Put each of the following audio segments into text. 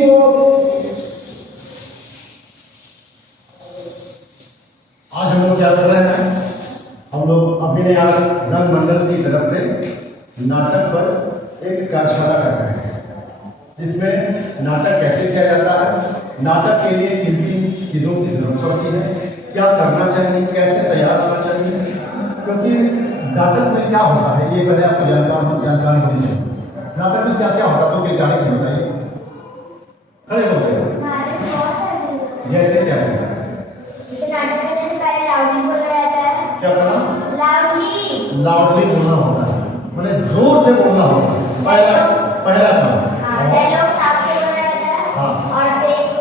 को आज हम लोग क्या कर रहे हैं, हम लोग अभिनय रंग मंडल की तरफ से नाटक पर एक कार्यशाला कर रहे हैं, जिसमें नाटक कैसे किया जाता है, नाटक के लिए किन किन चीज़ों की जरूरत पड़ती है, क्या करना चाहिए, कैसे तैयार होना चाहिए। क्योंकि नाटक में क्या होता है ये पहले आपको जानकारी होनी चाहिए। नाटक में क्या क्या होता है तो वैज्ञानिक नहीं बताइए, खड़े हो गए। जैसे क्या है, जैसे नाटक करने से पहले लाउडली बोलना रहता है। क्या करना, लाउडली बोलना होता है, मतलब जोर से बोलना होता है। पहला काम, डायलॉग साफ से बोलना रहता है। हाँ। और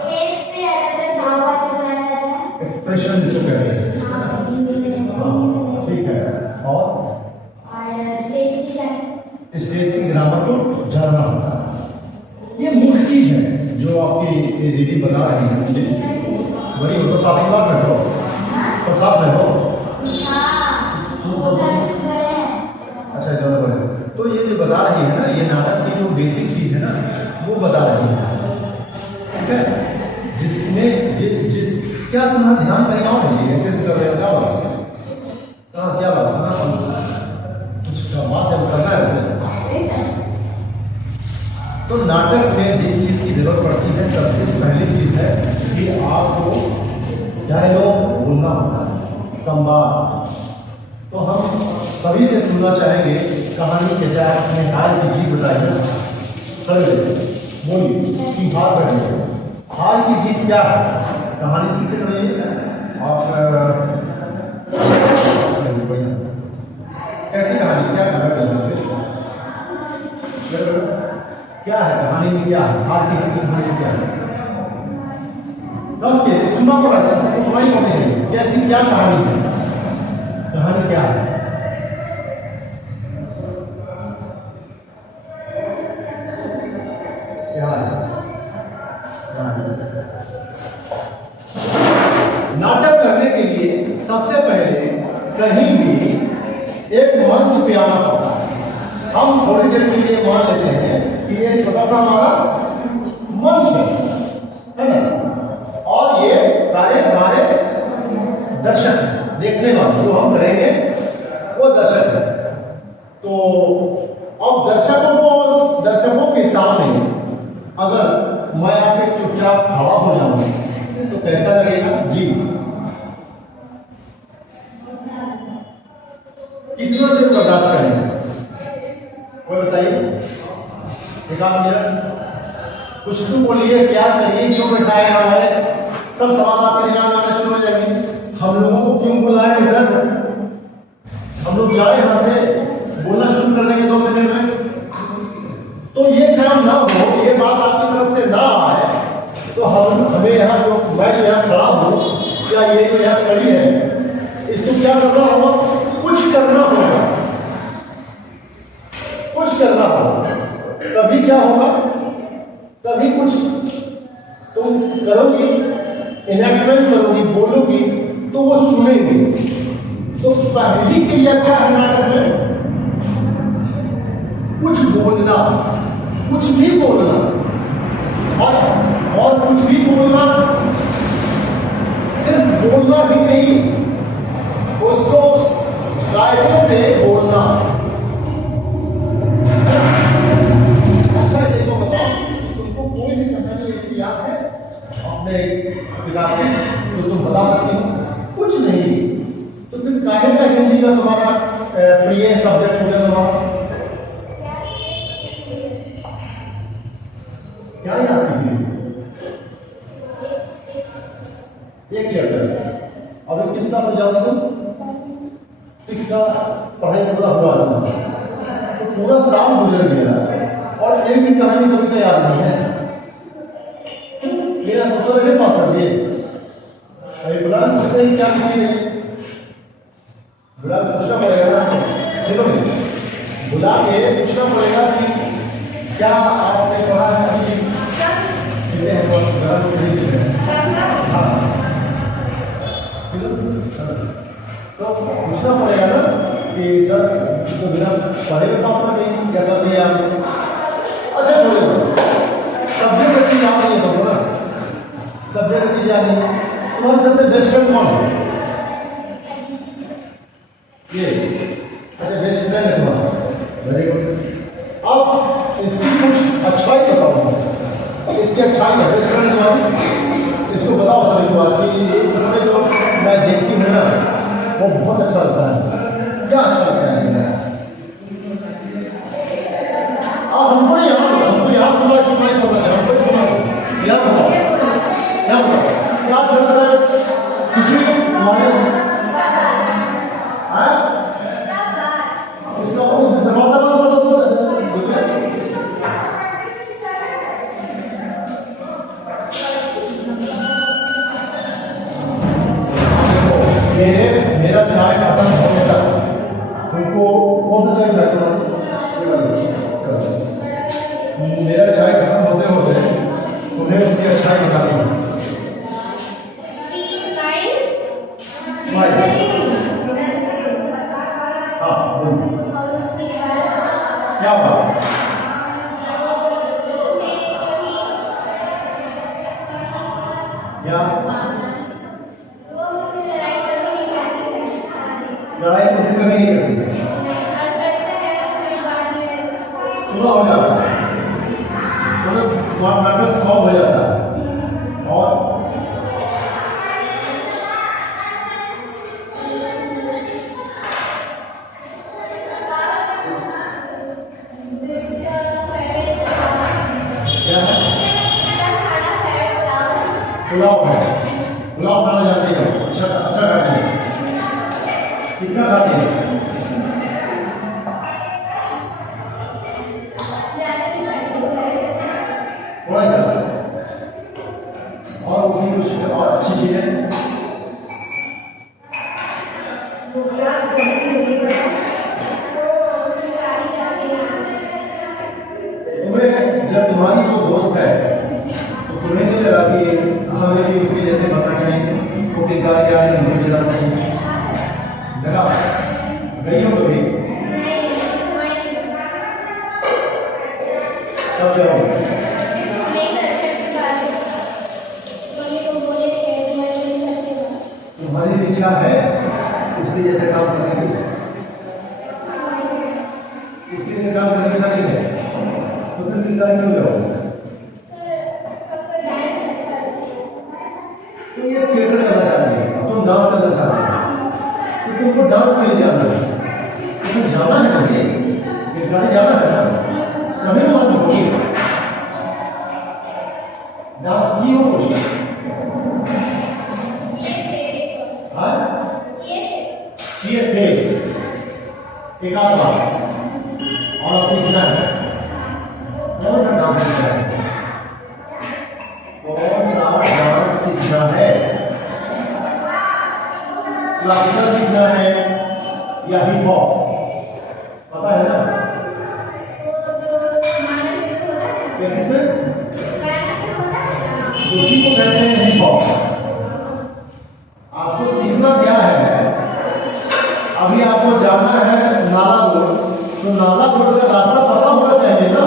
फेस पे अलग-अलग भाव वाचे बोलना रहता है। एक्सप्रेशन जिसको कहते हैं। हाँ, हिंदी में हाँ, ठीक है। और स्टेज की ग्रामर को जानना होता है। ये मुख्य चीज है जो आपकी ये दीदी बता रही है। बड़ी हो तो साथ क्लास में हो, सब साथ में हो। अच्छा, ज़्यादा बड़े। तो ये जो बता रही है ना, ये नाटक की जो बेसिक चीज है ना, वो बता रही है, ठीक है। जिसमें जिस क्या तुम्हारा ध्यान कहीं और नहीं है, ऐसे कर रहे हो, क्या बात कहाँ, क्या बात कुछ बात जब करना है उसे। तो नाटक में जिन चीज की जरूरत पड़ती है, सबसे पहली चीज है कि आपको डायलॉग बोलना होता है, संवाद। तो हम सभी से सुनना चाहेंगे कहानी के चाहे अपने हाल की जीत बताइए। बोलिए कि हार बैठिए, हाल की जीत क्या है, कहानी ठीक से बताइए आप। कैसी कहानी, क्या क्या है कहानी में, क्या है हाल की जीत, कहानी में क्या है, दस के सुनना पड़ा था, सुनाई होनी चाहिए। कैसी क्या कहानी है, कहानी क्या है, क्या है नाटक करने के लिए सबसे पहले कहीं भी एक मंच पे आना पड़ता है। हम थोड़ी देर के लिए मान लेते हैं कि ये छोटा सा हमारा मंच है ना, और ये सारे हमारे दर्शक हैं, देखने वाले जो हम करेंगे वो दर्शक है। तो अब दर्शकों के सामने अगर मैं आके चुपचाप खड़ा हो जाऊं तो कैसा लगेगा जी, कितना देर बर्दाश्त करेंगे, कोई बताइए। एक आध मिनट कुछ तो बोलिए, क्या करिए, क्यों बैठाए हमारे सब सवाल आपके ध्यान आना शुरू हो जाएंगे। हम लोगों को क्यों बुलाए सर, हम लोग जाए यहाँ से, बोलना शुरू कर देंगे 2 सेकंड में। तो ये काम ना हो, ये बात आपकी तरफ से ना आए, तो हमें यहाँ जो मैं यहाँ खड़ा हूँ या ये जो यहाँ खड़ी है, इसको क्या करना होगा, कुछ करना होगा, कुछ करना होगा। तभी क्या होगा, तभी कुछ तुम करोगी, इनएक्टमेंट करोगी, बोलोगी, तो वो सुनेंगे। तो पहली क्रिया क्या है नाटक में, कुछ बोलना, कुछ भी बोलना, और कुछ भी बोलना, सिर्फ बोलना ही नहीं, उसको कायदे से बोलना। अच्छा देखो, बताओ तुमको कोई भी कहानी ऐसी याद है अपने किताब में तो तुम बता सकती हो, कुछ नहीं, तो फिर काहे का हिंदी का तुम्हारा प्रिय सब्जेक्ट हो गया तुम्हारा, क्या याद है, एक चैप्टर। अब किसका समझाता तुम, 6 का पढ़ाई पूरा हुआ, तो पूरा साल गुजर गया और एक भी कहानी कभी तो याद नहीं है। मेरा दूसरा से पास कर दिए, बुला क्या लिखिए, बुला पूछना पड़ेगा ना, बुला के पूछना पड़ेगा कि क्या आपने पढ़ा है, तो पूछना पड़ेगा ना कि सर तो बिना पढ़े में पास कर गई, क्या कर दिया आपने। अच्छा छोड़ो, सब्जेक्ट अच्छी याद नहीं तरह की चीजें आ रही है। तुम्हारी तरफ से बेस्ट फ्रेंड कौन है? ये अच्छा बेस्ट फ्रेंड है तुम्हारा, वेरी गुड। अब इसकी कुछ अच्छाई बताओ, इसकी अच्छाई है बेस्ट फ्रेंड तुम्हारी, इसको बताओ सभी को कि इसमें जो मैं देखती हूँ ना वो बहुत अच्छा लगता है। क्या अच्छा लगता है? हमको यहाँ सुना कि मैं करना है, हमको सुना यहाँ बताओ, यहाँ बताओ क्या अच्छा लगता है किसी हमारे उसका दरवाजा बंद कर दो। मेरा चाय खत्म होने तक तुमको कौन सा चाय बैठना? मेरा चाय खत्म होते होते तुम्हें उसकी अच्छाई बतानी है। हाँ क्या बात? क्या लड़ाई मुझे कभी नहीं करती, सुना हो जाता है, तुम्हारा मैटर सॉल्व हो जाता है। और क्या है? पुलाव है, पुलाव खाना जानती है, अच्छा अच्छा खाते हैं, कितना खाते हैं? थोड़ा ही ज़्यादा। और उसकी कुछ और अच्छी चीज़ है? तुम्हें जब तुम्हारी वो दोस्त है तो तुम्हें नहीं लगा कि हमें भी उसके जैसे बनना चाहिए, वो किरदार क्या है हमें भी जाना चाहिए? लगा गई हो कभी? तब जाओ तुम्हारी इच्छा है उसके जैसे काम करने की, उसके जैसे काम करने की इच्छा नहीं है तो फिर किरदार क्यों जाओ? तो ये थिएटर करना चाहती है, तुम डांस करना चाहते हो तो तुमको डांस के लिए जाना है, तुम्हें जाना है नहीं, किरदार जाना है ना, कभी तो वहां से होगी डांस की हो कुछ। हाँ ये थे एक आध बार और सीखना है। कौन सा डांस सीखना है? कौन सा डांस सीखना है? क्लासिकल सीखना है या हिप हॉप? पता है ना? किसमें उसी को कहते हैं हिप हॉप। आपको सीखना क्या है? अभी आपको जाना है नालागुड़, तो नालागुड़ का रास्ता पता होना चाहिए ना,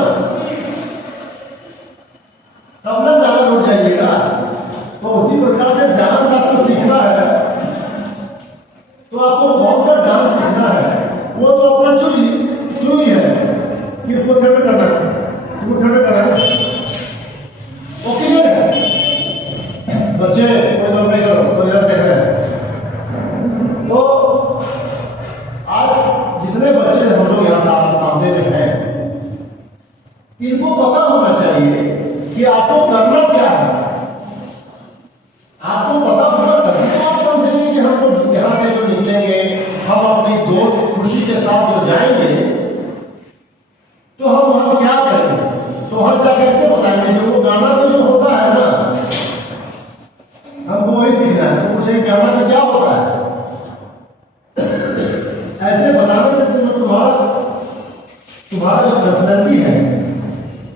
तब ना नालागुड़ जाइएगा। तो उसी प्रकार से डांस आपको सीखना है तो आपको कौन सा डांस सीखना है वो तो अपना चुनी है कि उसको थिएटर करना है, उसको थिएटर करना है। वो क्लियर है बच्चे? कोई गम नहीं करो, कोई इधर देख रहे हैं। तो आज जितने बच्चे हम लोग यहाँ सामने में हैं इनको पता होना चाहिए कि आपको करना क्या है। आपको पता होगा तभी तो आप समझेंगे कि हमको यहाँ से जो निकलेंगे हम अपनी दोस्त खुशी के साथ जो जाएंगे तो हम वहां क्या करेंगे, तो हर जगह कैसे बताएंगे। जो वो गाना में जो होता है ना हमको वही सीखना है। तो मुझे गाना में क्या होता है ऐसे बताने से तुम्हारा जो पर्सनैलिटी है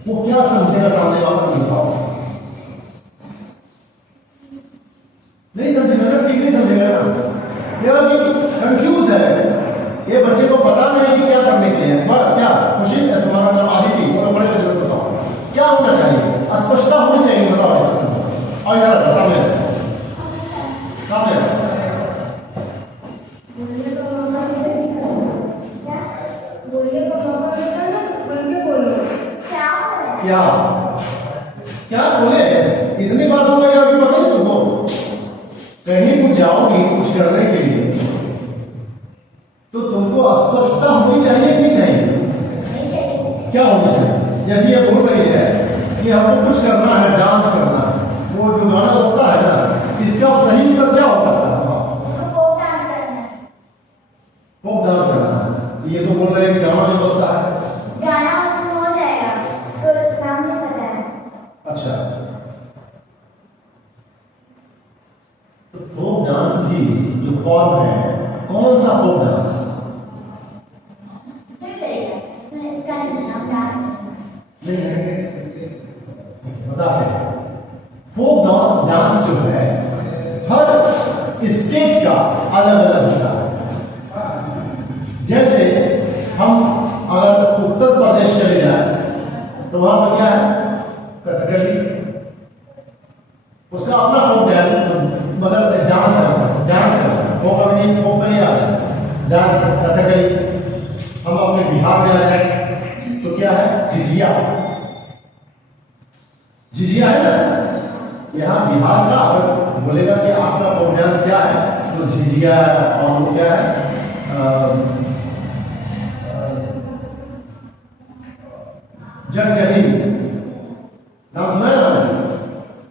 वो क्या समझेगा सामने वाला, बताओ। नहीं समझेगा ना, ठीक नहीं समझेगा ना, कंफ्यूज है। ये बच्चे को पता नहीं कि क्या करने के लिए क्या खुशी है। तुम्हारा नाम आदि थी, वो बड़े जरूरत बताओ क्या होना चाहिए, स्पष्टता होनी चाहिए, बताओ। और इधर आओ, सामने सामने आओ। बोलने का मौका मिलेगा क्या? बोलने का मौका मिलेगा ना, बोल के बोलो क्या हो रहा है? क्या क्या बोले? इतनी बात हो गई अभी पता नहीं तुमको? कहीं कुछ जाओगी कुछ करने के लिए तो तुमको अस्पष्टता होनी चाहिए कि नहीं चाहिए? नहीं चाहिए। क्या होनी चाहिए? जैसे ये बोल रही है कि हमको कुछ करना है, डांस करना है, वो जो गाना होता है ना, इसका सही उत्तर क्या हो सकता है? उसको फोक डांस करना है। फोक डांस करना है। ये तो बोल रहे हैं कि गाना जो बजता है। गाना उसमें हो जाएगा, उसको नाम नहीं पता है। अच्छा, तो फोक डांस भी जो फॉर्म है, कौन सा फोक डांस? इसमें करेगा, इसमें इसका नहीं नाम डांस। नहीं बताते हैं। फोक डांस जो है हर स्टेट का अलग अलग होता है। जैसे हम अगर उत्तर प्रदेश चले जाए तो वहां पर क्या है? कथकली, उसका अपना फोक डांस, मतलब डांस है, फोक नहीं आता डांस कथकली। हम अपने बिहार में आ जाए तो क्या है? झिझिया। झिझिया है ना, यहाँ बिहार का अगर बोलेगा कि आपका फोक डांस क्या है तो झिझिया और वो क्या है? जगजगी नाम सुना है आपने?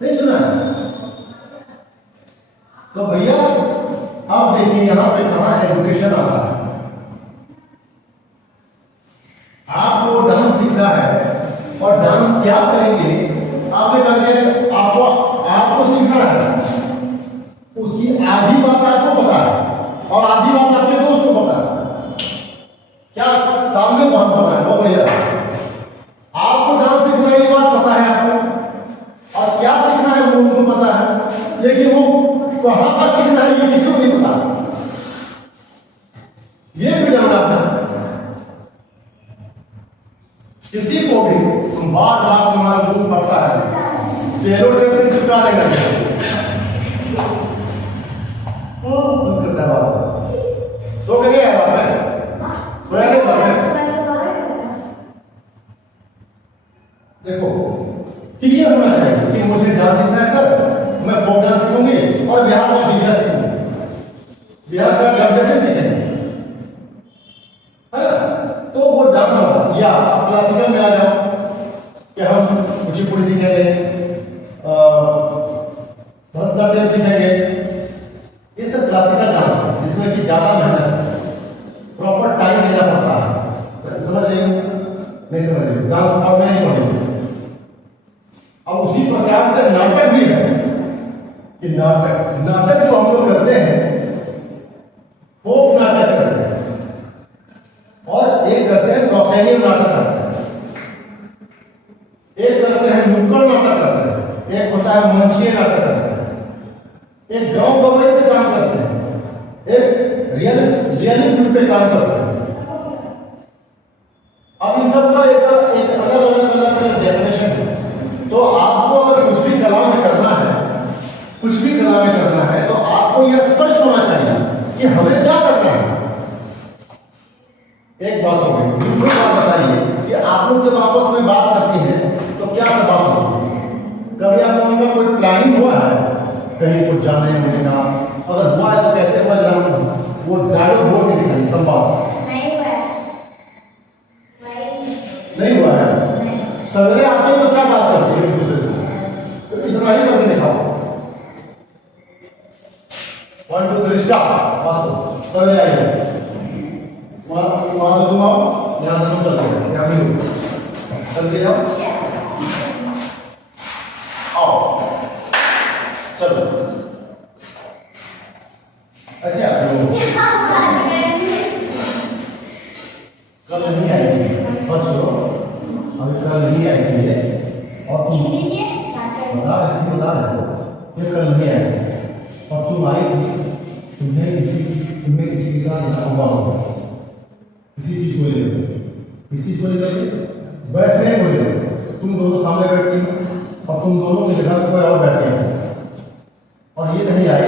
नहीं सुना है? तो भैया आप देखिए यहां पे कहां एजुकेशन आता है। आपको डांस सीखना है और डांस क्या करेंगे? आपने कहा कि आपको सीखना है, उसकी आधी बात आपको पता है और आधी बात आपके दोस्त को पता है। क्या तालमेल बहुत पता है, बहुत बढ़िया। आपको डांस सीखना है ये बात पता है आपको, और क्या सीखना है वो उनको पता है, लेकिन वो कहां पर सीखना है ये किसी को नहीं पता। ये भी जानना था। किसी को भी बार बार तुम्हारा दूर पड़ता है, चेहरों टेंशन चिपका देगा। तो करिए सोया नहीं बाबा। देखो क्लियर होना चाहिए कि मुझे डांस सीखना है सर, मैं फोक डांस सीखूंगी और बिहार में झिझिया सीखूंगी, बिहार का गजल सीखेंगे, है ना? तो वो डांस होगा। या क्लासिकल में आ जाओ कि हम कुचिपुड़ी सीखेंगे, भरतनाट्यम सीखेंगे। ये सब क्लासिकल डांस है जिसमें कि ज्यादा मेहनत, प्रॉपर टाइम देना पड़ता है। समझ रहे हो? नहीं समझ रहे? डांस आप में नहीं पड़ेगी। अब उसी प्रकार से नाटक भी है कि नाटक जो हम लोग करते हैं फोक नाटक करते हैं और एक करते हैं प्रोसेनियम नाटक करते हैं, एक करते हैं नुक्कड़ नाटक करते हैं, एक होता है मंचीय नाटक करते हैं, एक गांव गवाई पे काम करते हैं, एक रियलिज्म पे काम करते हैं। अब इन सब का एक अलग डेफिनेशन है। तो आपको अगर कुछ भी कला में करना है तो आपको यह स्पष्ट होना चाहिए कि हमें क्या करना है। एक बात हो गई। दूसरी बात बताइए कि आप लोग जब आपस में बात करती हैं तो क्या सब बात होती है? कभी आप लोगों का कोई प्लानिंग हुआ है कहीं कुछ जाने होने का? अगर हुआ है तो कैसे हुआ जरा वो डायलॉग बोल के दिखाइए। संवाद नहीं हुआ है। नहीं हुआ है। सवेरे आते हो तो क्या बात करती है एक दूसरे से? तो इतना ही करके दिखाओ। 1 2 3 स्टार्ट। बात करो। सवेरे आइए, वहां से तुम आओ, यहाँ से तुम चल के यहाँ मिलो, चल के जाओ, आओ, चलो ऐसे आते हो। कल नहीं आएगी बच्चों, अभी कल नहीं आएगी है और तुम बता रहे हो ये कल नहीं आएगी और तुम आई थी, तुम्हें किसी के साथ हुआ होगा, किसी चीज को लेकर बैठने को लेकर तुम दोनों सामने बैठती और तुम दोनों की जगह कोई और बैठ गया। और ये नहीं आई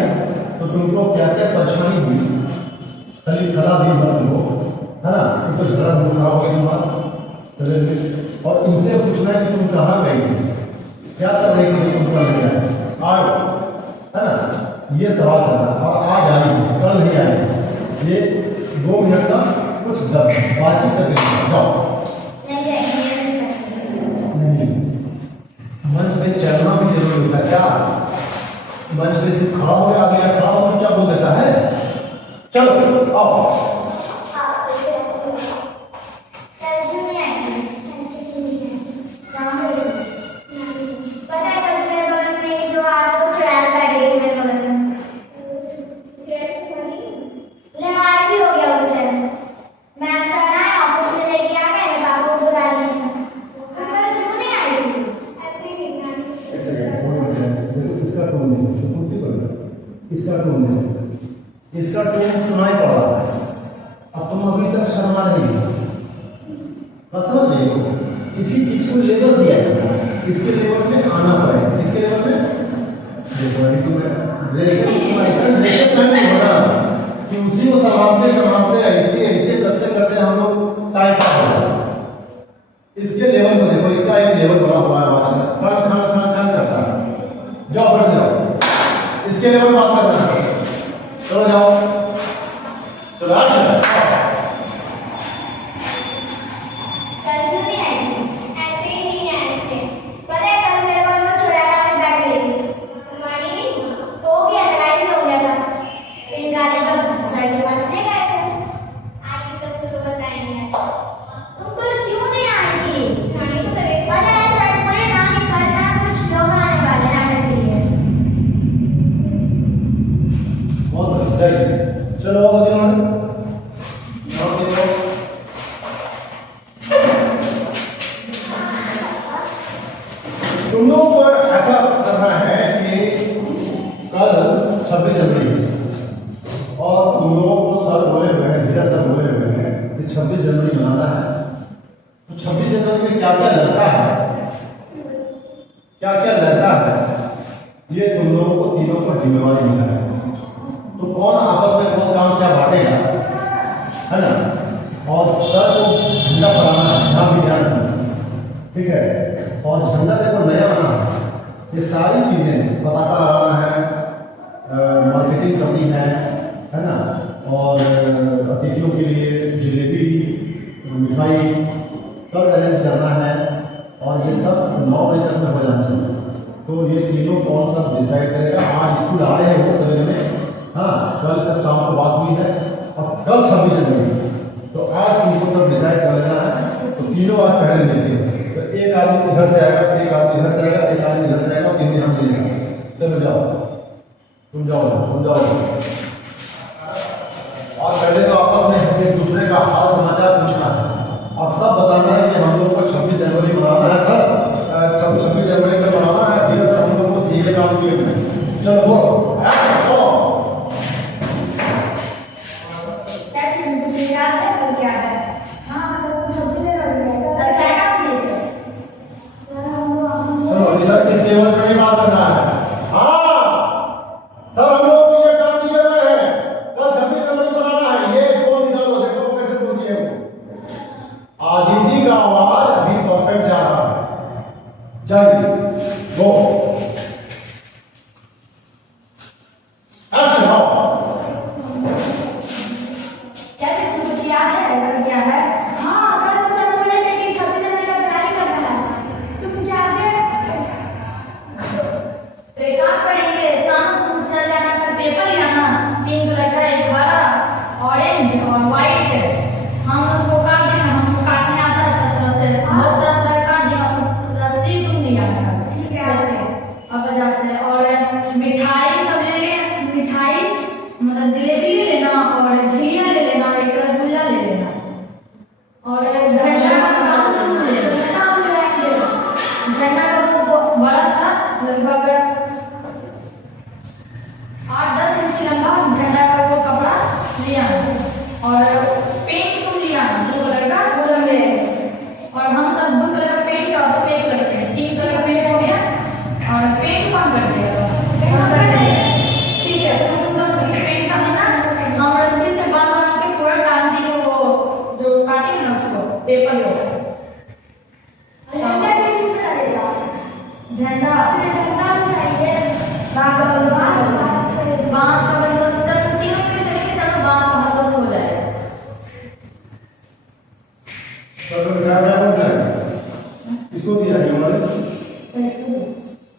तो तुमको क्या क्या परेशानी हुई, खाली खड़ा भी मत हो, है ना? तो झगड़ा खड़ा हो गया तुम्हारा। और इनसे पूछना है कि तुम कहाँ गई थी, क्या कर रही थी, तुम कल नहीं आए, आज, है ना? ये सवाल करना। और आज आई कल नहीं आई, ये 2 मिनट का कुछ बातचीत करके जाओ। नहीं, मंच पे चलना भी जरूरी होता है क्या? मंच पे सिर्फ खड़ा हो गया, आगे खड़ा हो क्या बोल देता है? चलो आओ। इसका टोन है, इसका टोन सुनाई पड़ रहा है। अब तुम अभी तक शर्मा नहीं हो, समझ रहे हो? इसी चीज को लेवल दिया जाता है, इसके लेवल में आना पड़ेगा। इसके लेवल में देखो अभी तुम ऐसा नहीं होना कि उसी को संभालते ऐसे ऐसे करते करते हम लोग टाइम पास हो जाए। इसके लेवल को देखो, इसका एक लेवल बना हुआ है, खन खन खन खन करता है। जाओ बैठ जाओ, इसके लेवल बात करना है। चलो जाओ, चलो एक्शन। चलो तुम लोग को ऐसा करना है कि कल 26 जनवरी और तुम लोगों को सर बोले हुए हैं, मेरा सर बोले हुए हैं कि 26 जनवरी मनाना है। तो 26 जनवरी में क्या क्या लगता है, क्या क्या लगता है, ये तुम लोगों को तीनों को जिम्मेवारी मिला है। तो कौन आपस में कौन काम क्या बांटेगा, है ना? और सर को झंडा फहराना है, यहाँ भी ध्यान रखना, ठीक है? और झंडा देखो नया बना है, ये सारी चीजें पताका लगाना है, मार्केटिंग करनी है ना? और अतिथियों के लिए जलेबी मिठाई सब अरेंज करना है। और ये सब 9 बजे तक में हो जाना चाहिए। तो ये तीनों कौन सा डिसाइड करेगा? आज स्कूल आ रहे हैं वो सवेरे में, हाँ, कल सब शाम को बात हुई है और कल 26 जनवरी, तो आज तुमको सब डिसाइड कर लेना है। तो तीनों आज पहले मिलते हैं, तो एक आदमी इधर से आएगा, एक आदमी इधर से आएगा, एक आदमी इधर से आएगा, 3 दिन हम मिलेगा। चलो जाओ, तुम जाओ। और पहले तो आपस में एक दूसरे का हाल समाचार पूछना है। अब तब बताना है कि हम लोग को 26 जनवरी मनाना है सर, 26 जनवरी को मनाना है। धीरे सर हम लोग को धीरे काम किए। चलो वो इस लेवल पे नहीं बात करना है। हाँ सर, हम लोग को ये काम दिए हुए हैं, कल 26 जनवरी मनाना है। ये बोल निकालो, देखो कैसे बोलती है वो। आदिति का आवाज अभी परफेक्ट जा रहा है। जल्दी गो एक्शन। क्या किसी कुछ याद है क्या है? हाँ, कल तो सब बोले थे कि 26 जनवरी का तैयारी करना है। तुम क्या एक काम करेंगे, शाम को चल जाना, कल पेपर ले आना, 3 कलर का, एक हरा, ऑरेंज और व्हाइट। हम उसको काट देना, हमको काटने आता है अच्छी तरह से, बहुत तरह से काट देगा। रस्सी तुम नहीं आएगा, ठीक है? अब वजह से और मिठाई सब ले लेना, मिठाई मतलब जलेबी ले लेना और झिलिया ले लेना, एक रसगुल्ला ले लेना और झंडा का काम तुम ले लेना। झंडा का वो बड़ा सा लगभग 8-10 इंच लंबा झंडा का वो कपड़ा लिया और पेंट तुम लिया 2 कलर का, वो रंग ले। और हम तब 2 कलर का पेंट और तुम 1 कलर पेंट, 3 कलर का पेंट हो गया। और पेंट कौन कर देगा? झंडा बांस का बंदोबस्त चलो तीनों के चलिए चलो बांस का बंदोबस्त हो जाए तो क्या क्या बोल रहा है इसको दिया है हमारे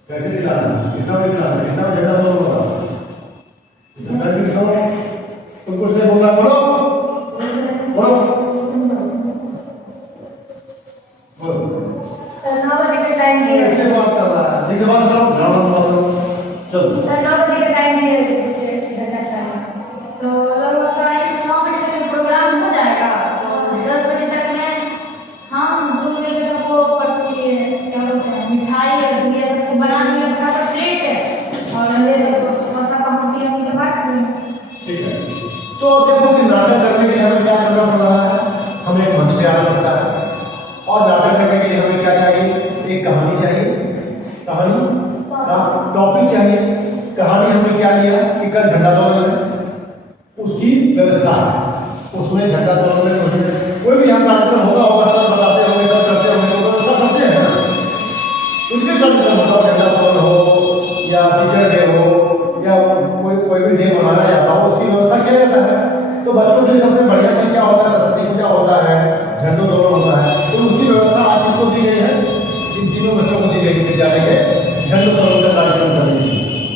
कैसे दिलाना कितना बजे दिलाना कितना झंडा तो होगा झंडा की सौ तुम कुछ नहीं बोलना बोलो बोलो बोलो 9 बजे का टाइम दिया कैसे बात कर रहा है ठीक है बात करो ग्राउंड बात करो चलो सर 9 बजे का टाइम दिया तो लगभग 9:30 बजे तक प्रोग्राम हो जाएगा तो 10 बजे तक में हम तुम लोग सबको क्या बोलते हैं मिठाई और गुड़िया सबको बनाने के रखा था प्लेट और ले सबको ऐसा काम किया उनके बाद ठीक है तो देखो कि नाटक करने के लिए हमें क्या करना पड़ रहा है हमें एक मंच पे आना पड़ता है और नाटक करने के लिए हमें क्या चाहिए एक कहानी चाहिए कहानी का टॉपिक चाहिए कहानी हमने क्या लिया कि कल झंडा तोलन है उसकी व्यवस्था है उसमें झंडा तोलन में कोई भी हम कार्यक्रम होगा सब बताते होंगे सब करते होंगे तो व्यवस्था करते हैं ना कुछ भी कार्यक्रम होगा झंडा तोलन हो या टीचर डे हो या कोई भी डे मनाया जाता हो उसकी व्यवस्था किया जाता है तो बच्चों के लिए सबसे बढ़िया चीज क्या होता है सरस्वती पूजा होता है झंडोत्तोलन होता है तो उसकी व्यवस्था आज किसको दी गई है इन तीनों बच्चों को दी गई विद्यालय के झंडोत्तोलन का कार्यक्रम करने की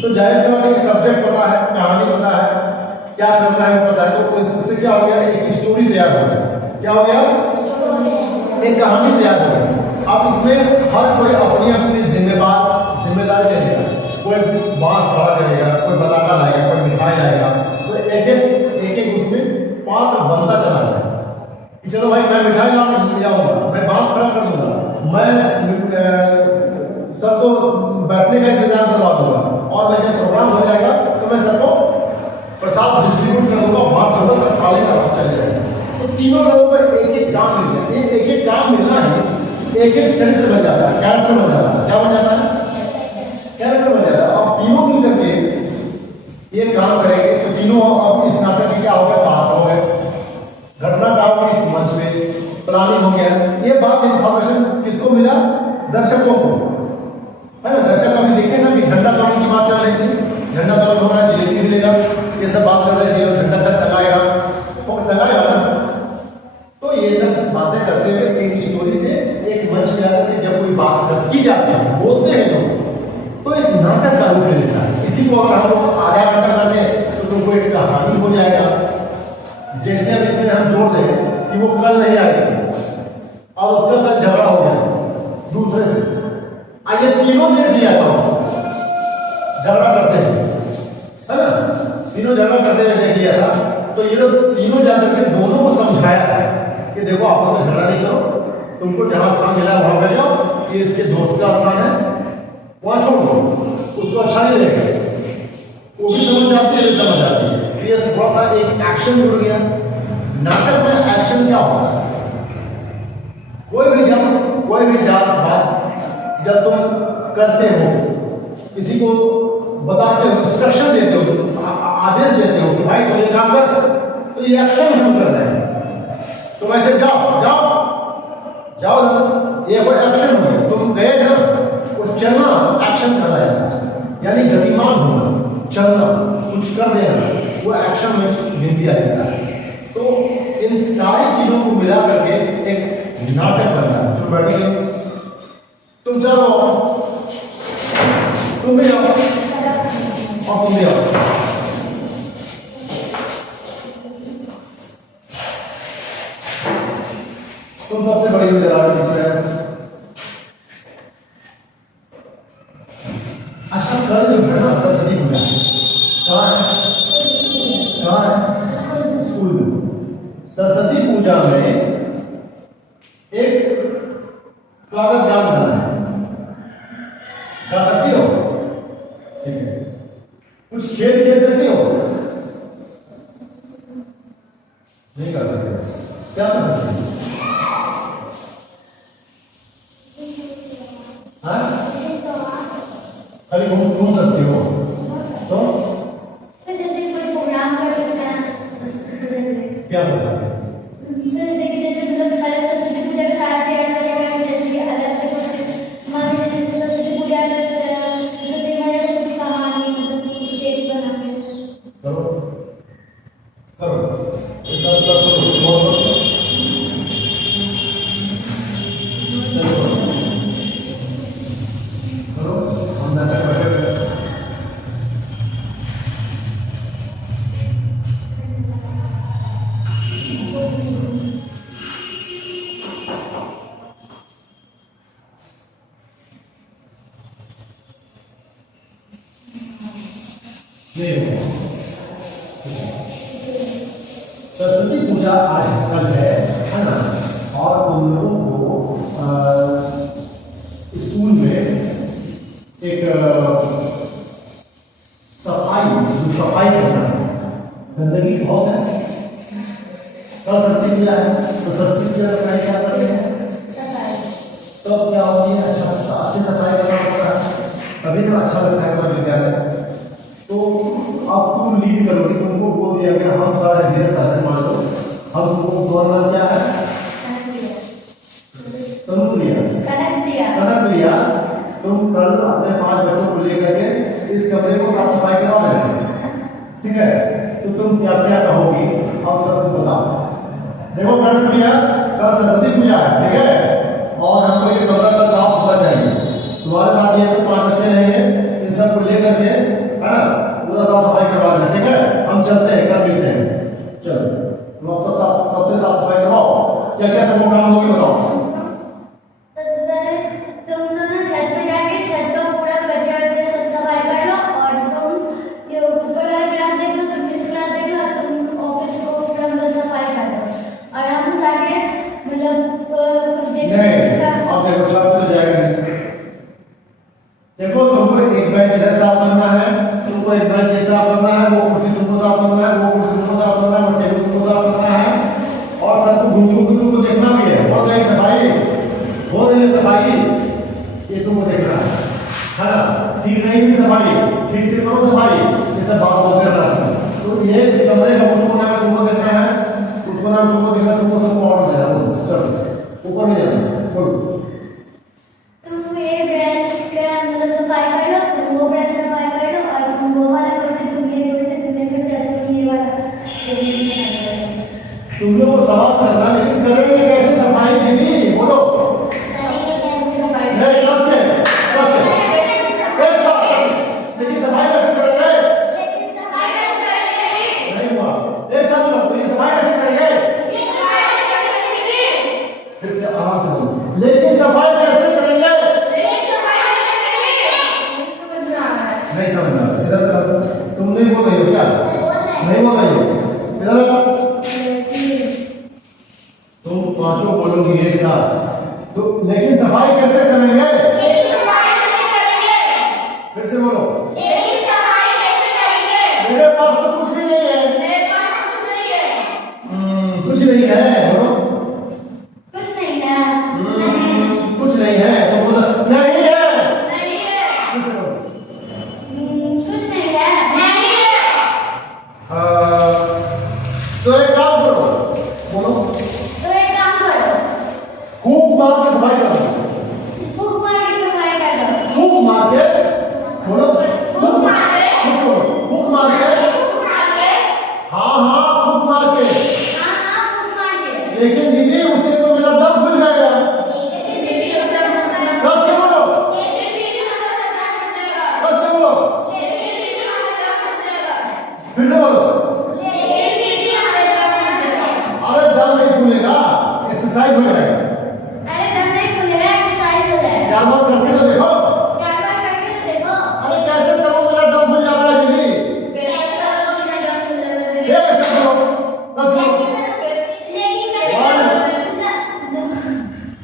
तो जाहिर सी बात है कि सब्जेक्ट पता है कहानी पता है क्या करना है पता है तो उससे क्या हो गया एक स्टोरी तैयार हो गया क्या हो गया एक कहानी तैयार हो गई अब इसमें हर कोई अपनी अपनी जिम्मेदारी लेगा कोई बांस खड़ा करेगा कोई बताना लाएगा कोई मिठाई लाएगा तो एक एक उसमें पात्र बनता चला जाएगा कि चलो भाई मैं मिठाई ले आऊंगा मैं बांस खड़ा कर दूंगा मैं सबको बैठने का इंतजाम करवा दूंगा और मैं जब प्रोग्राम हो जाएगा तो मैं सबको प्रसाद डिस्ट्रीब्यूट कर दूंगा बांट दूंगा सब खाली का चले जाएगा तो तीनों लोगों को एक एक काम मिल गया एक एक काम मिलना है एक एक चरित्र बन जाता है कैरेक्टर बन जाता है क्या बन जाता है कैरेक्टर बन जाता है अब तीनों मिल करके ये काम करेंगे तो तीनों अब इस नाटक के क्या हो गए पात्र हो गए घटना का होगी मंच पे प्लानिंग हो गया ये बात इंफॉर्मेशन किसको मिला दर्शकों को है ना दर्शक अभी देखे ना कि झंडा तोड़ने की बात चल रही थी झंडा तोड़न हो रहा है जलेबी मिलेगा ये सब बात कर रहे थे झंडा टगाएगा तो लगाएगा ना तो ये सब बातें करते हुए एक स्टोरी से एक मंच पे आकर के जब कोई बात की जाती है बोलते हैं लोग तो एक नाटक का रूप ले लेता है इसी को अगर हम लोग आधा घंटा कर दें तो तुमको एक कहानी हो जाएगा जैसे अब इसमें हम जोड़ दें कि वो कल नहीं आएगी और उसका कल झगड़ा हो गया दूसरे से आइए तीनों देख लिया था झगड़ा करते हैं है ना तीनों झगड़ा करते हुए देख लिया था तो ये लोग तीनों जाकर के दोनों को समझाया कि देखो आपस में झगड़ा नहीं करो तुमको जहां स्थान मिला वहां पे जाओ ये इसके दोस्त का स्थान है वहां छोड़ दो उसको अच्छा नहीं लगेगा वो भी समझ जाती है समझ जाती है ये थोड़ा सा एक एक्शन जुड़ गया नाटक में एक्शन क्या होता है कोई भी बात जब तुम करते हो किसी को बताते हो इंस्ट्रक्शन देते हो आदेश देते हो कि भाई तुम ये काम कर तो ये एक्शन हम कर रहे हैं तुम ऐसे जाओ जाओ जाओ ना ये कोई एक्शन हो गया तुम गए ना और चलना एक्शन कर रहे हैं यानी गतिमान होना चलना कुछ कर देना वो एक्शन में गिन दिया जाता है तो इन सारी चीजों को मिला करके एक नाटक बनता है जो बैठिए तुम चलो तुम भी आओ और तुम भी आओ तुम सबसे बड़ी गुजरात दिख रहे हैं अच्छा कल जो है ना सरस्वती पूजा कहाँ है स्कूल में सरस्वती पूजा में एक स्वागत गान गाना है गा सकती हो ठीक है कुछ खेल खेल सकती हो नहीं कर सकते क्या कर सकते हो हाँ खाली घूम सकती हो तो क्या बोला सरस्वती पूजा के साथ नहीं होगा। सरस्वती पूजा आज कल है ना। और तुम लोगों को स्कूल में एक सफाई करना, गंदगी बहुत है। कल सरस्वती पूजा है तो सरस्वती पूजा का क्या करते हैं? तो क्या होती है? अच्छी सफाई करना पड़ता है, तभी तो अच्छा लगता है हमारे विद्यालय। तो अब तुम लीड करोगे, तुमको बोल दिया गया हम सारे धीरे सारे मान लो हम तुमको गवर्नर क्या है? कनक लिया। तुम कल अपने 5 बच्चों को लेकर के इस कमरे को साफ सफाई करा देंगे, ठीक है? तो तुम क्या क्या कहोगी अब सब कुछ बताओ। देखो कनक लिया, कल सरस्वती पूजा है, ठीक है? और हमको ये कमरा कल साफ होना चाहिए। तुम्हारे साथ ये सब 5 बच्चे रहेंगे, इन सब को लेकर के, है ना, पूरा साफ सफाई करवा देना, ठीक है? हम चलते हैं, कल मिलते हैं। चलो तुम सबसे साफ सफाई करवाओ। क्या क्या सबको काम होगी बताओ। देखो तुमको एक बेंच इधर साफ करना है, तुमको एक बेंच ये साफ करना है, वो कुर्सी तुमको साफ करना है, वो कुर्सी तुमको साफ करना है, वो टेबल तुमको साफ करना है। और सबको तुमको देखना भी है। हो गई सफाई, हो रही है सफाई, ये तुमको देखना है ना? ठीक नहीं हुई सफाई, ठीक से करो सफाई, ये सब बात बोलते रहना। तो ये इस कमरे का उसको नाम तुमको देखना है, उसको नाम तुमको देखना, तुमको सबको ऑर्डर देना। चलो ऊपर नहीं जाना, बोलो। तुम लोग को सवाल करना, लेकिन करेंगे कैसे सफाई दीदी? बोलो। लेकिन सफाई कैसे करेंगे? नहीं हुआ, एक साथ बोलो। तो ये सफाई कैसे करेंगे? फिर से आराम से बोलो। लेकिन सफाई कैसे करेंगे? नहीं समझ रहा। इधर तुम नहीं बोल रही हो क्या? नहीं बोल रही हो। इधर तुम पांचों बोलोगी एक साथ। तो लेकिन सफाई कैसे करेंगे? फिर से बोलो। मेरे पास तो कुछ भी नहीं है। कुछ नहीं है, बोलो। कुछ नहीं है। कुछ नहीं है तो बोलो नहीं है। कुछ नहीं है। तो एक काम करो, बोलो। फूक मार के सफाई करो। फूक मार के बोलो। फूक मार के। हाँ फूक मार के। लेकिन दीदी उससे तो मेरा दम खुल जाएगा। कस के बोलो। फिर से बोलो। अरे दम नहीं खुलेगा, एक्सरसाइज हो जाएगा। चार बार करके तो देखो। अरे कैसे करो, मेरा दम खुल जाता है दीदी। कैसे करो?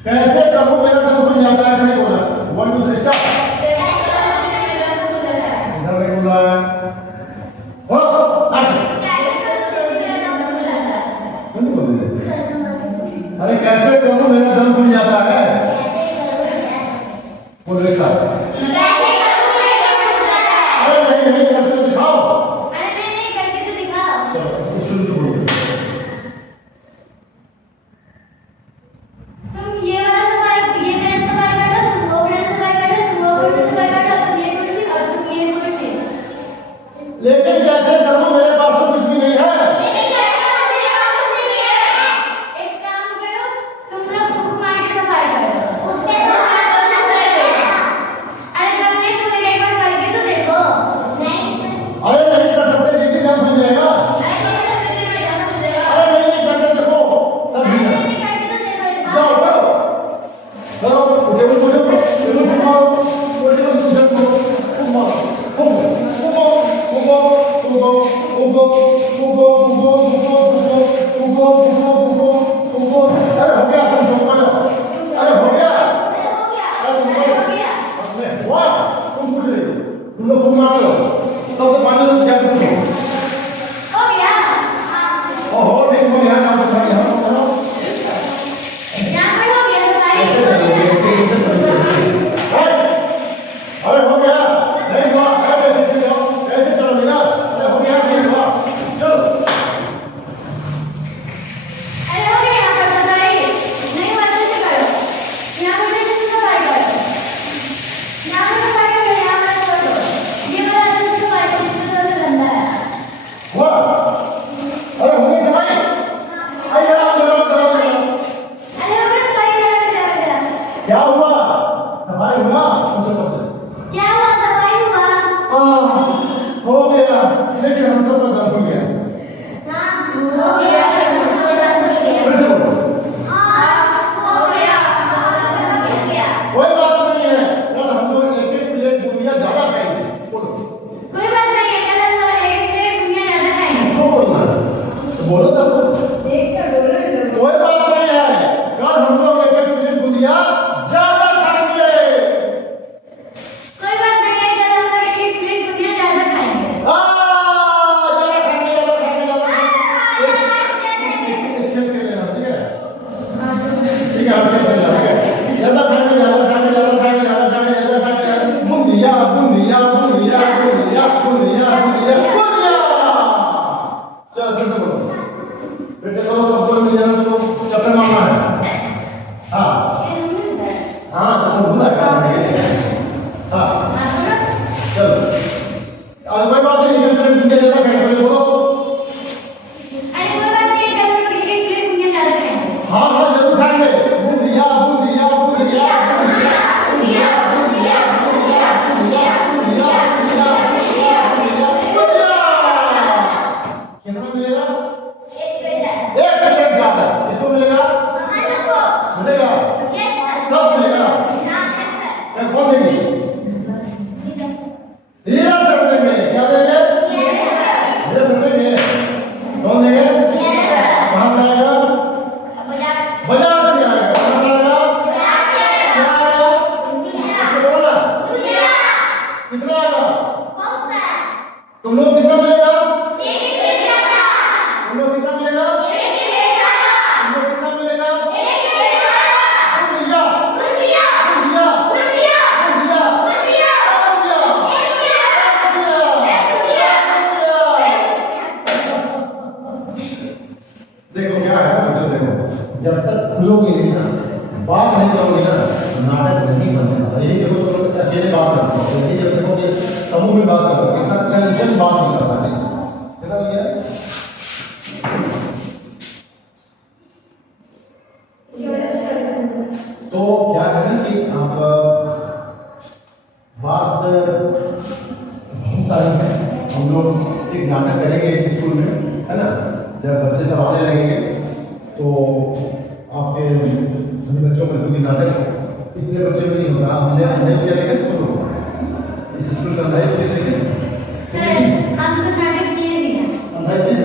कैसे करो मेरा दम खुल जाता है? नहीं बोला। 1 2 3 स्टार्ट। इधर नहीं बोला है। हो एक्शन। नहीं बोल रहे। अरे कैसे करो वाह तुम पूछ रही हो, तुम लोग खूब मार लो, सबसे पहले तो क्या पूछो? हो गया ओहो नहीं हो गया, ना पूछा यहाँ यहाँ पर हो गया सफाई अरे हो गया नहीं हुआ, ऐसे चलो ना, अरे हो गया नहीं हुआ, चलो अरे हो गया यहाँ पर सफाई नहीं हुआ अच्छे से करो यहाँ पर अच्छे से सफाई करो यहाँ पर सफाई करो यहाँ पर करो ये वाला अच्छे से सफाई करो इसमें थोड़ा सा गंदा है हुआ, अरे हो गई सफाई, आइए आप करो अरे हो गया सफाई करो क्या हुआ? सफाई हुआ? पूछो सबसे। क्या हुआ सफाई हुआ हो गया, लेकिन हम सब का दर्द हो गया। हो गया फिर से बोलो। हो गया कोई बात नहीं है, कल हम लोग एक एक प्लेट बुनिया ज्यादा खाएंगे। बोलो। कोई बात नहीं है कल हम लोग एक प्लेट बुनिया ज्यादा खाएंगे किसको बोलना है? तो बोलो सबको। देख कर बोलो कोई बात नहीं है, कल हम लोग एक एक प्लेट बुनिया ज्यादा खाएंगे। कोई बात नहीं है कल हम लोग एक प्लेट बुनिया ज्यादा खाएंगे ज्यादा खाएंगे, ज्यादा खाएंगे, ज्यादा खाएंगे। एक खेल खेल लेना, ठीक है? ठीक है, हम खेल खेल लेना, ठीक है? ज्यादा खाएंगे, ज्यादा खाएंगे, ज्यादा खाएंगे, ज्यादा खाएंगे, ज्यादा खाएंगे। बुनिया, बुनिया, बुनिया, बुनिया, बुनिया, बुनिया, बुनिया। चलो फिर से बोलो। फिर से कहो, सबको मिल जाना तो चक्कर मारना है। हाँ हाँ तो भूला है। हाँ चलो, आज कोई बात नहीं, एक प्लेट बुनिया ज्यादा खाएंगे, पहले बोलो। अरे कोई बात नहीं है कल हम लोग एक प्लेट बुनिया ज्यादा खाएंगे हाँ हाँ जरूर खाएंगे। बुनिया, बुनिया, बुनिया, बुनिया, बुनिया, बुनिया, बुनिया, बुनिया, बुनिया, बुनिया, बुनिया, बुनिया। कितना मिलेगा? एक प्लेट ज्यादा। किसको मिलेगा? मिलेगा, सब मिलेगा। क्या कौन देंगे? हीरा सर देंगे। क्या देंगे? हीरा सर देंगे। कौन देंगे? कहाँ से आएगा? बाजार से आएगा। कहाँ से आएगा? क्या आएगा? इसको बोलो ना। कितना आएगा? तुम लोग कितना मिलेगा? तुम लोग कितना मिलेगा? तुम लोग कितना मिलेगा? बुनिया, बुनिया, बुनिया, बुनिया, बुनिया, बुनिया, देखो क्या है ना, देखो जब तक खुलोगे नहीं ना, बात नहीं करोगे ना, नाटक नहीं बनने वाला। यही देखो तो लोग अकेले बात करते हैं, यही जब देखो कि समूह में बात करते हैं, इतना चंचल बात नहीं करता है। कैसा हो गया? तो क्या है ना कि आप बात बहुत सारी है। हम लोग एक नाटक करेंगे इस स्कूल में, है ना? जब बच्चे सब आने लगेंगे तो आपके सभी बच्चों में, क्योंकि नाटक इतने बच्चे में नहीं होगा, हमने अंधे क्या देखे तुम लोग इस स्कूल का अंधे क्या देखे? सर हम तो नाटक किए भी हैं अंधे किए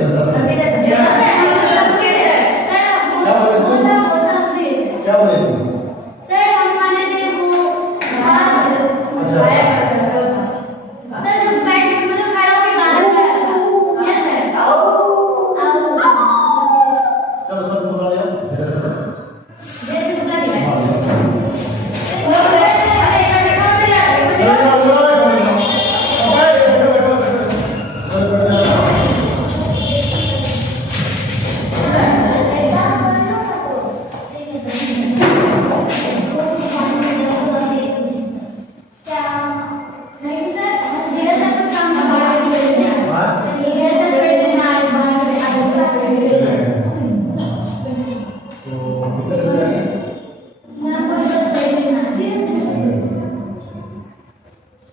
क्या बोले तुम? सर हम माने थे वो अच्छा सर जो बैठ मतलब खड़ा होकर गाना गाया था यस सर चलो सब बुला लिया, जैसे बुला लिया नहीं सर धीरे से कुछ काम करवा धीरे से थोड़ी देर में आए बाहर से यहाँ कोई बस थोड़ी देर में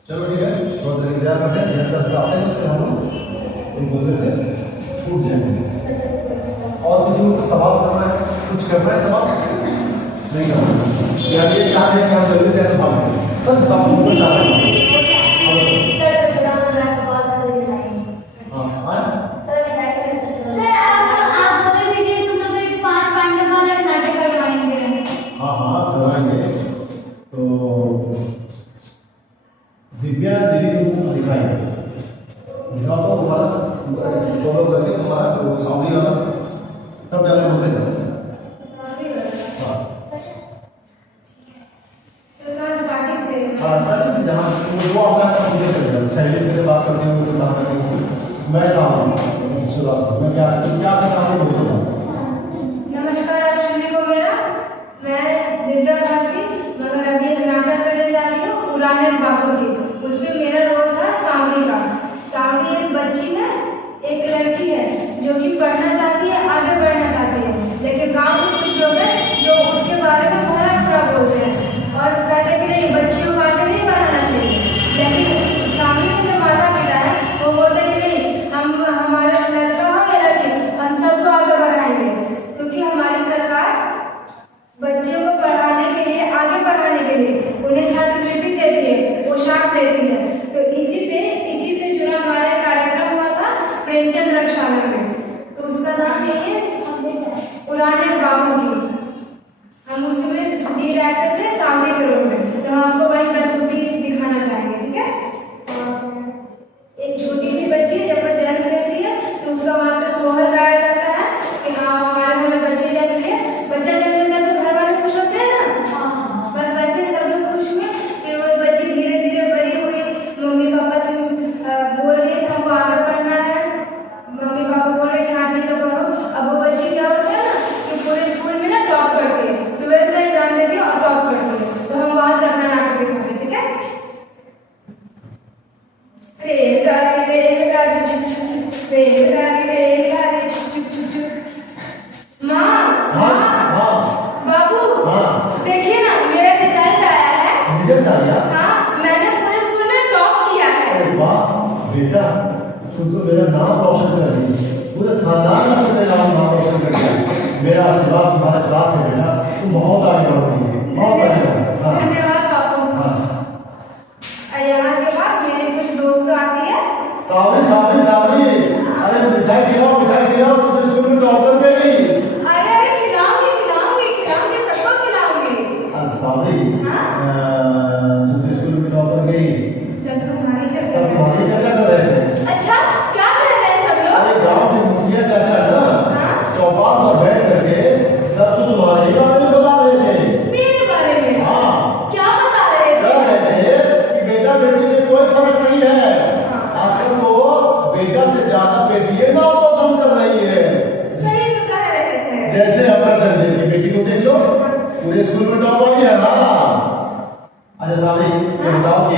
चलो ठीक है, थोड़ा देर इंतजार करते हैं, जैसे सब आते हैं तो हम एक दूसरे से छूट जाएंगे। और किसी को सवाल करना है, कुछ करना है सवाल नहीं करना, या ये चाह रहे हैं कि हम जल्दी से भागें, सब काम को चाह रहे हैं। सर आप बोले थे कि तुम लोग एक 5 पांडव वाला नाटक करवाएंगे हाँ हाँ करवाएंगे। तो दिव्या दीदी तुमको दिखाई दिखाओ तो तुम्हारा फॉलो करके तुम्हारा तो सामने वाला सब डाले होते जाओ। हाँ स्टार्टिंग से जहाँ वो अपना सब मुझे कर दिया शैली से बात करनी हो तो बात करनी हो मैं सामने शुरुआत मैं क्या सामने बोलता हूँ। नमस्कार आप सभी को मेरा मैं दिव्या भारती मगर अभी एक नाटक करने जा रही हूँ पुराने बाबू की। उसमें मेरा रोल था सांवरी का। सांवरी एक बच्ची है, एक लड़की है जो कि पढ़ना चाहती है, आगे बढ़ना चाहती है, लेकिन गांव में कुछ लोग हैं जो उसके बारे में बुरा बुरा बोलते हैं और कहते कि नहीं बच्चियों को आगे नहीं बढ़ाना चाहिए। लेकिन सांवरी के जो माता पिता है वो बोलते कि नहीं हम हमारा लड़का हो या लड़की हम सबको आगे बढ़ाएंगे, क्योंकि हमारी सरकार बच्चों को पढ़ाने के लिए आगे बढ़ाने के लिए उन्हें छात्रवृत्ति देती है, पोशाक देती है। तो इसी से जुड़ा हमारा कार्यक्रम हुआ था प्रेमचंद रक्षालय में, तो उसका नाम यही है पुराने बाबू की। हम उसमें लीड एक्टर थे सांवरी के रोल में, तो हम आपको वही प्रस्तुति दिखाना चाहेंगे। ठीक है, एक छोटी सी बच्ची है जब वो जन्म लेती है तो उसका वहाँ पे सोहर गाया जाता है कि हाँ हमारे घर में बच्चे जन्म लिए। बच्चा जन्म लेता है तो घर वाले खुश होते हैं ना, बस वैसे ही सब लोग खुश हुए कि वो बच्ची धीरे धीरे बड़ी हुई, मम्मी पापा से बोल रही है कि हमको आगे बढ़ना है, मम्मी पापा बोल रहे कि हाँ ठीक है पढ़ो। अब वो बच्ची क्या होता है ना कि पूरे स्कूल में ना टॉप करती है, 12th का एग्जाम देती है और टॉप करती है, तो हम वहाँ से अपना नाटक दिखाते हैं। ठीक है, रेलगाड़ी छुक छुक छुक, रेलगाड़ी छुक छुक छुक छुक। माँ बाबू देखिए ना मेरा रिजल्ट आया है। रिजल्ट आया? हाँ मैंने पूरे स्कूल में टॉप किया है। अरे वाह बेटा तुम तो मेरा नाम रोशन कर दी, पूरे खानदान का तुम्हें नाम रोशन कर दिया। मेरा आशीर्वाद तुम्हारे साथ है बेटा, तुम बहुत आगे बढ़ोगी, बहुत आगे बढ़ोगी। धन्यवाद बाबू। यहाँ के बाद मेरे कुछ दोस्त आती है। सावरी अरे मिठाई खिलाओ तुम तो स्कूल में टॉप कर गई। अरे खिलाऊंगी सबको खिलाऊंगी। सावरी दूसरे स्कूल में टॉप कर गई, सब तुम्हारी चर्चा कर रहे थे। अच्छा क्या कर रहे हैं सब लोग? अरे गांव से मुखिया चाचा ना चौपाल पर बैठ करके सब तो तुम्हारे ही बारे में बता रहे थे। मेरे बारे में? हाँ क्या बता रहे थे? कह रहे थे कि बेटा बेटी में कोई फर्क नहीं है, आजकल तो बेटा से ज्यादा बेटियां नाम रोशन कर रही है। सही तो कह रहे थे। जैसे अपना दर्जे की बेटी को देख लो, पूरे स्कूल में टॉप आई है। अच्छा सावरी ये बताओ कि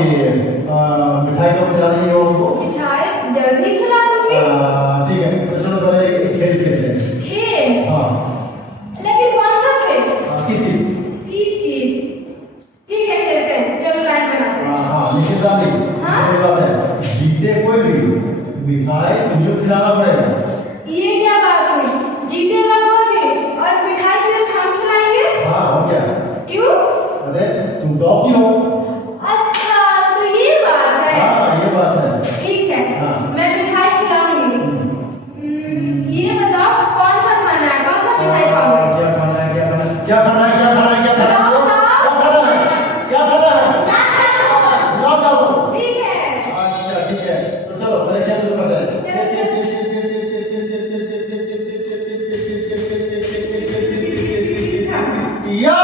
मिठाई कब खिला देंगे उनको? मिठाई जल्दी खिला दूंगी। ठीक है तो चलो पहले एक खेल खेलते हैं। खेल? हाँ लेकिन कौन सा खेल? कित ठीक है खेलते हैं, चलो लाइन बनाते हैं। हाँ लेकिन सावरी ये बात है, जीते कोई भी मिठाई तुझे खिलाना पड़ेगा। ये क्या बात हुई, जीतेगा कोई भी और मिठाई सिर्फ हम खिलाएंगे? हाँ हो गया। क्यों? अरे तुम टॉप की हो। अच्छा तो ये बात है। हाँ ये बात है। ठीक है हाँ। मैं मिठाई खिलाऊंगी। ये बताओ कौन सा खाना है, कौन सा मिठाई खाओगे? क्या खाना है क्या खाना है गुलाब जामुन। ठीक है। अच्छा ठीक है तो चलो परीक्षा शुरू करते हैं। या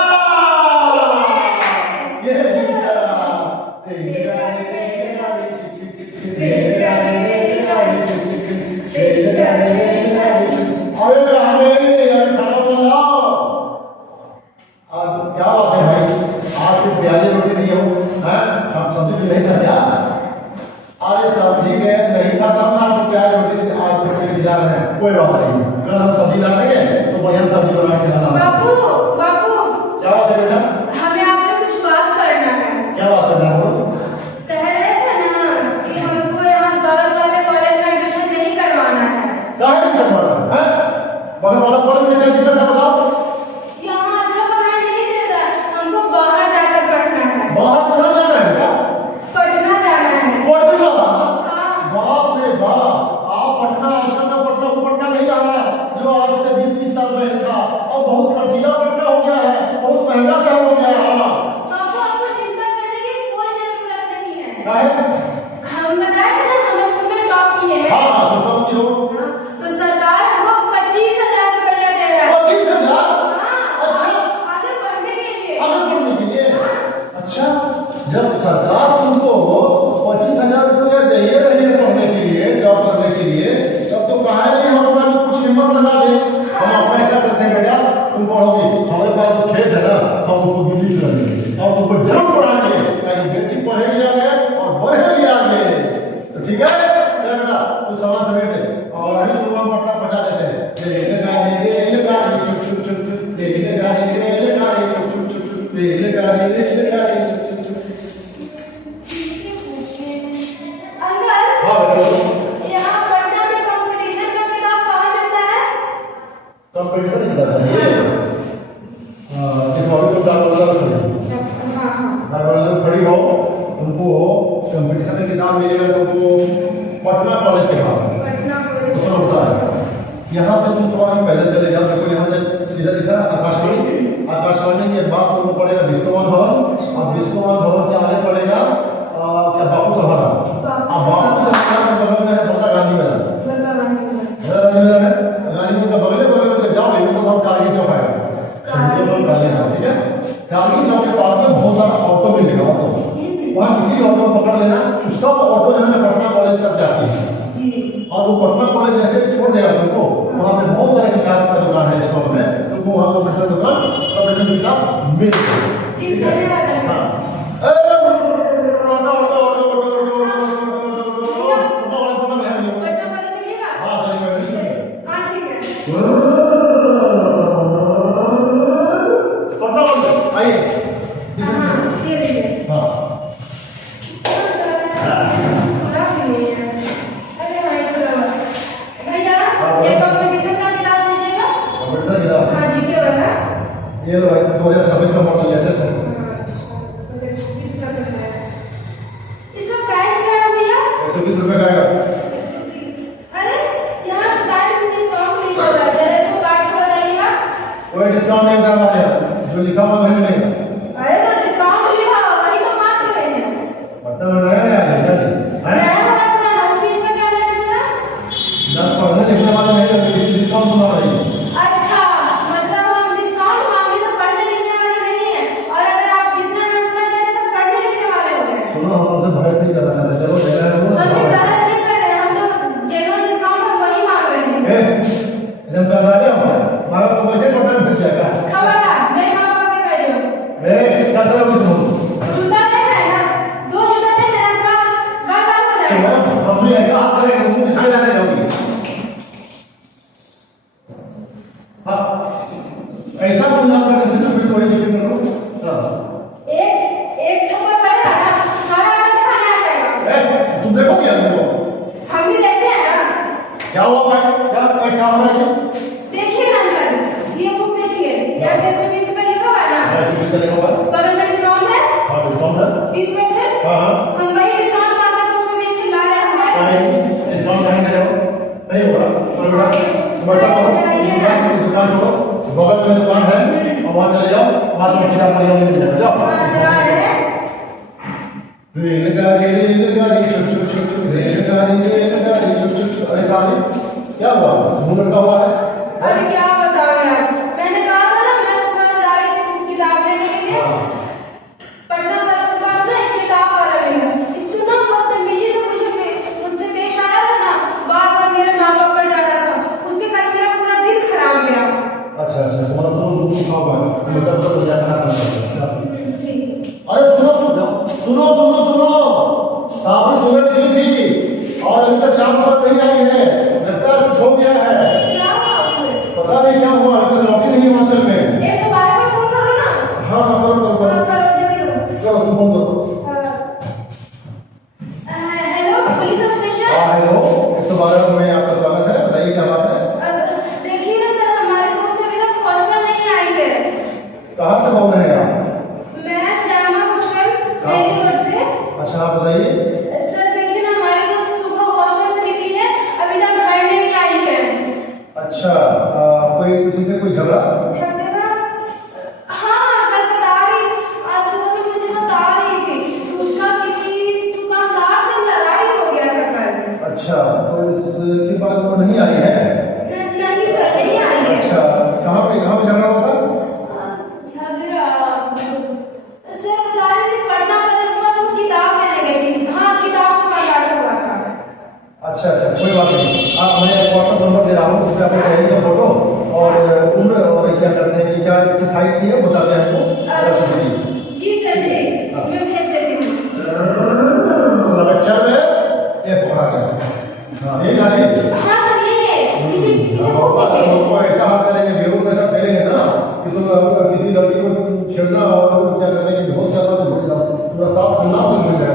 क्या बात है भाई, आज सिर्फ प्याजी रोटी दी हो, हम सब्जी भी नहीं था क्या? अरे सब्जी के नहीं था तब ना तो प्याज रोटी आज बच्चे खिला रहे हैं, कोई बात नहीं, कल हम सब्जी ला देंगे तो बढ़िया सब्जी बना के खिलाना। बाबू क्या बात है बेटा? हमें आपसे कुछ बात करना है। क्या बात करना है? कह रहे थे ना कि हमको यहाँ बगल वाले कॉलेज में एडमिशन नहीं करवाना है। क्या है दिक्कत वाला है? बगल वाला कॉलेज में क्या दिक्कत है बताओ? यहाँ अच्छा पढ़ाई नहीं देता, हमको बाहर जाकर पढ़ना है। बाहर पढ़ा जाना है क्या? पटना जाना है। पटना? हाँ। बाप रे बाप, आप पटना आजकल का पटना नहीं रहा है जो आज से 20-30 साल पहले था, और बहुत खर्चीला पटना हो गया है, बहुत महंगा शहर हो गया क्या है? हम बताए थे ना हम स्कूल में टॉप किए हैं। हाँ हाँ, तो कब की हो? हाँ, तो सरकार हमको 25,000 रुपया दे रहा है। 25,000? हाँ, अच्छा। आगे पढ़ने के लिए। आगे पढ़ने के लिए? अच्छा, जब सरकार तुमको 25,000 रुपया दे ही रही है पढ़ने के लिए, जॉब करने के लिए, तब तो कहा नहीं हम अपना में कुछ हिम्मत लगा दें। हम अपना ऐसा करते हैं बेटा, तुम पढ़ोगी, हमारे पास जो खेत है ना, हम उसको बिजली कर देंगे और तुमको जरूर पढ़ाएंगे, ताकि बेटी पढ़ेगी आगे और बढ़ेगी आगे। तो ठीक है क्या बेटा, तू सामान समेट और अभी तुम हम अपना पहुंचा देते हैं। रेलगाड़ी छुक छुक छुक छुक, रेलगाड़ी छुक छुक छुक छुक, रेलगाड़ी छुक छुक छुक। अंकल, हाँ बेटा, यहाँ पटना में कंपटीशन का किताब कहाँ मिलता है? कंपटीशन कितना चाहिए? अभी तुम डालवाला में खड़ी हो, हाँ हाँ। डालवाला में खड़ी हो, तुमको कंपटीशन का किताब मिलेगा तुमको पटना कॉलेज के पास। पटना तो सुनो होता है, यहाँ से तुम थोड़ा पैदल चले जाओ, देखो यहाँ से सीधा दिख रहा है आकाशवाणी, आकाशवाणी के बाद तुमको पड़ेगा विश्वमान भवन, और विश्वमान भवन के आगे पड़ेगा क्या बापू सभा। अब बापू सभा के बगल में है बड़का गांधी मैदान। गांधी मैदान है, गांधी मैदान का बगल में जाओ, ये तो बहुत कारगिल चौक है, कारगिल चौक, ठीक है। कारगिल चौक के पास में बहुत सारा ऑटो मिलेगा, ऑटो, वहाँ किसी ऑटो पकड़ लेना, सब ऑटो जो है पटना कॉलेज तक जाती है। और वो पटना कॉलेज जैसे छोड़ देगा तुमको, वहाँ पे बहुत सारे किताब का दुकान है स्टॉक में, तुमको वहाँ कंपटीशन दुकान कंपटीशन किताब मिल जाएगी। जी धन्यवाद। हाँ, पटना वाले चलिएगा? हाँ चलिए, हाँ ठीक है। पटना कॉलेज आइए। हाँ, ये लीजिए। हाँ खुला भी नहीं है। अरे भाई खुला हुआ है। भैया, ये कंपटीशन का किताब दीजिएगा? कंपटीशन किताब हाँ जी के वाला। ये लो भाई, 2026 का मॉडल लेटेस्ट है। इसका तो है। इसका प्राइस क्या है भैया? 120 रुपए का आएगा। अरे यहाँ साइड में डिस्काउंट लिखा हुआ है, जरा इसको काट के बताइएगा। कोई डिस्काउंट नहीं होता हमारे यहाँ, जो लिखा हुआ वही मिलेगा। अरे तो डिस्काउंट लिखा हुआ वही तो मांग रहे हैं। पटना में नया नया है क्या जी? नया वाला पुराना, उस चीज का क्या लेना देना? ना पढ़ने लिखने वाले नहीं तो डिस्काउंट बना रही है। अच्छा, मतलब हम डिस्काउंट मांगे तो पढ़ने लिखने वाले नहीं है, और अगर आप जितना है उतना दे रहे तो पढ़ने लिखने वाले हो गए। सुनो, हम उनसे बहस नहीं कर रहे हैं, चलो ले रहे हो हम भी ना। बहस नहीं कर रहे हैं, हम तो जेन्युइन डिस्काउंट हम वही मांग रहे हैं। एकदम कर रहा है हमारा तो वैसे पटना में जाएगा। खबरदार, मेरे माँ बाप पे कह दो। क्या करोगे तुम? जूता देख रहे हैं ना? 2 जूता देख रहे हैं, गाल गाल हो जाएगा। हमने ऐसा हाथ करेंगे, मुंह दिखाई जाने दोगे। हाँ, ऐसा तुम ना करके दूसरे फिर कोई चीज करो। एक थप्पड़ पड़ेगा ना, सारा आदमी खाने आ जाएगा। तुम देखो क्या देखो हम भी देखते हैं ना। क्या हुआ भाई, क्या हो रहा है? देखिए ना अंकल, ये बुक देखिए, यहाँ पे 120 रुपए लिखा हुआ है ना, 24 का देखो भाई। बगल में डिस्काउंट है हाँ डिस्काउंट है। 30 पैसे। हाँ हाँ, हम वही डिस्काउंट मांगे तो उसमें भी चिल्ला रहे हैं। डिस्काउंट नहीं दे रहा, नहीं होगा। और बेटा दुकान छोड़ो, बगल में दुकान है और वहाँ चले जाओ, बाद में किताब पढ़ने मिल जाएगा। जाओ। रेलगाड़ी छुक छुक छुक छुक, रेलगाड़ी छुक छुक छुक। अरे सामने क्या हुआ, मुंह लटका हुआ है? अरे क्या बताऊं यार, मैंने कहा था ना मैं सुबह जा रही थी किताब लेने के लिए, पटना कॉलेज के पास ना एक किताब वाला मिला, इतना बदतमीजी से मुझसे पेश आया था ना, बार बार मेरे नाम पर जा रहा था, उसके कारण मेरा पूरा दिन खराब गया। अच्छा अच्छा, तुम्हारा तो मुंह सूखा हुआ है, मतलब तो ले जाना पड़ेगा। ठीक। अरे सुनो सुनो सुनो सुनो, साहब सुबह निकली थी और अभी तक शाम तक नहीं आई है, लगता है कुछ हो गया है। क्या हुआ उसमें? पता नहीं क्या हुआ, अभी तक लौटी नहीं हॉस्टल में। 112 पे फोन करो ना। हाँ हाँ, करो करो करो करो, जल्दी करो। चलो तुम फोन करो। Hello, police station. हाँ हेलो, 112 में आपका स्वागत है, बताइए क्या बात है? देखिए ना सर, हमारे दोस्त अभी तक हॉस्टल नहीं आई है। कहाँ से बोल रहे हैं आप? मैं श्यामा कुशल पहली रोड से। अच्छा आप बताइए। सर देखिए ना, हमारी दोस्त सुबह हॉस्टल से निकली है, अभी तक घर नहीं आई है। अच्छा कोई किसी से कोई झगड़ा? झगड़ा? हाँ, कल बता रही, आज सुबह में मुझे बता रही थी, उसका किसी दुकान नहीं आई है? नहीं सर, नहीं आई है। अच्छा, कहाँ पे झगड़ा हुआ था? झगड़ा सर बता रहे थे पढ़ना, पर इसके पास वो किताब लेने गई थी। हाँ, किताब का बाजार हुआ था। अच्छा, कोई बात नहीं। मैं व्हाट्सएप नंबर दे रहा हूँ, उसमें अपने सहेली का फोटो और उम्र और क्या करते हैं कि क्या किस हाइट की है बता दिया आपको। जी सर जी, मैं भेज देती हूँ। लेक्चर में ये पकड़ा गया। हाँ, यही गाड़ी। हाँ सर, ये इसे तो ऐसा हाथ करेंगे, बेहूर में सब फैलेंगे ना कि तुम किसी लड़की को छेड़ना और क्या करने की बहुत ज्यादा हो जाओ, पूरा साफ ठंडा तो मिल जाए।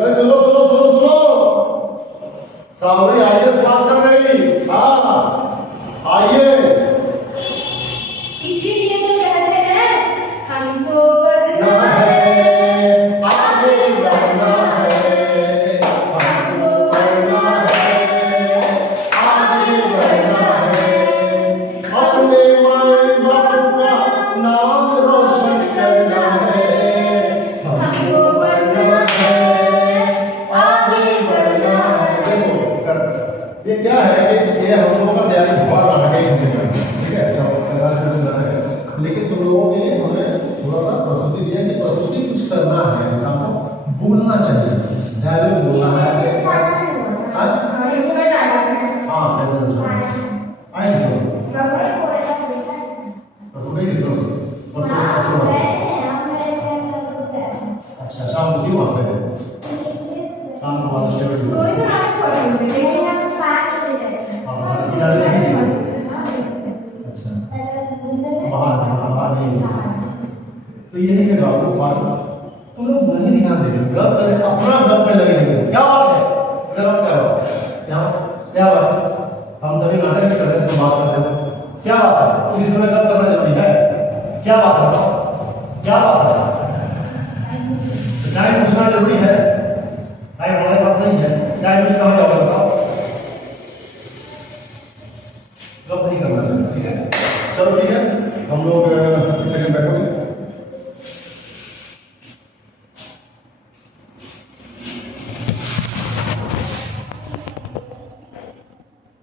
अरे सुनो सुनो सुनो सुनो, सावरी आईएएस पास कर गई। हाँ, आईएएस। इसीलिए तो कहते हैं हमको पढ़ना है, आगे बढ़ना है, हमको पढ़ना है, आगे बढ़ना है, अपने माँ बाप का नाम रोशन करना है, हमको पढ़ना है, आगे बढ़ना है। ये क्या है कि ये हम लोगों का तैयारी बहुत रहा है, ठीक है? लेकिन तुम लोगों के लिए हमें थोड़ा सा प्रस्तुति दिया कि प्रस्तुति कुछ करना है, इंसान को बोलना चाहिए, डायलॉग बोलना है। हाँ, ये होगा डायलॉग। हाँ, आए तो प्रस्तुति की तरफ अच्छा, शाम को क्यों आते हैं? शाम को आते हैं। कोई तो नाटक कर रहे थे, लेकिन अच्छा, बाहर नहीं। तो यही है बाबू बात, तुम लोग नहीं ध्यान दे रहे, गप पे अपना गप पे लगे हुए। क्या बात है? इधर क्या बात? क्या बात है? हम तभी नाटक कर रहे हैं, तो बात करते हैं। क्या बात है? तो इस समय गप करना जरूरी है? क्या बात है? क्या बात है? टाइम पूछना जरूरी है? टाइम हमारे पास नहीं है, टाइम मुझे कहाँ जाओगे बताओ? गप नहीं करना चाहिए, ठीक है? चलो ठीक है, हम लोग सेकंड बैठोगे।